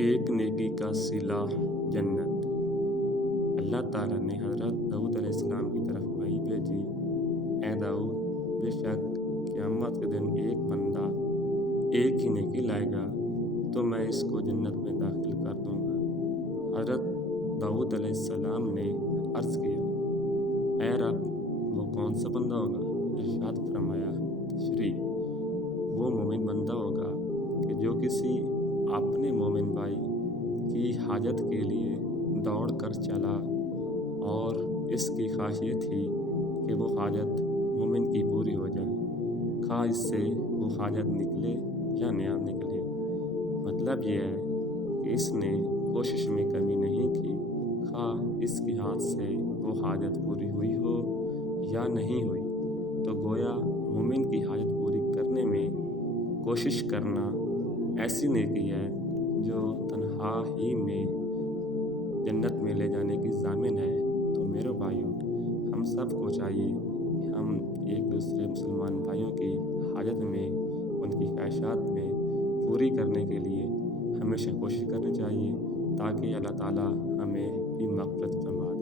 ایک نیکی کا صلہ جنت۔ اللہ تعالیٰ نے حضرت داؤد علیہ السلام کی طرف وحی بھیجی، اے داؤد، بے شک قیامت کے دن ایک بندہ ایک ہی نیکی لائے گا تو میں اس کو جنت میں داخل کر دوں گا۔ حضرت داؤد علیہ السلام نے عرض کیا، اے رب، وہ کون سا بندہ ہوگا؟ ارشاد فرمایا، تشریح، وہ مومن بندہ ہوگا کہ جو کسی اپنے مومن بھائی کی حاجت کے لیے دوڑ کر چلا اور اس کی خواہش یہ تھی کہ وہ حاجت مومن کی پوری ہو جائے، خواہ اس سے وہ حاجت نکلے یا نہ نکلے۔ مطلب یہ ہے کہ اس نے کوشش میں کمی نہیں کی، خواہ اس کے ہاتھ سے وہ حاجت پوری ہوئی ہو یا نہیں ہوئی۔ تو گویا مومن کی حاجت پوری کرنے میں کوشش کرنا ایسی نیکی ہے جو تنہا ہی میں جنت میں لے جانے کی ضامن ہے۔ تو میرے بھائیوں، ہم سب کو چاہیے کہ ہم ایک دوسرے مسلمان بھائیوں کی حاجت میں، ان کی خواہشات میں پوری کرنے کے لیے ہمیشہ کوشش کرنی چاہیے، تاکہ اللہ تعالیٰ ہمیں بھی مغفرت فرما دے۔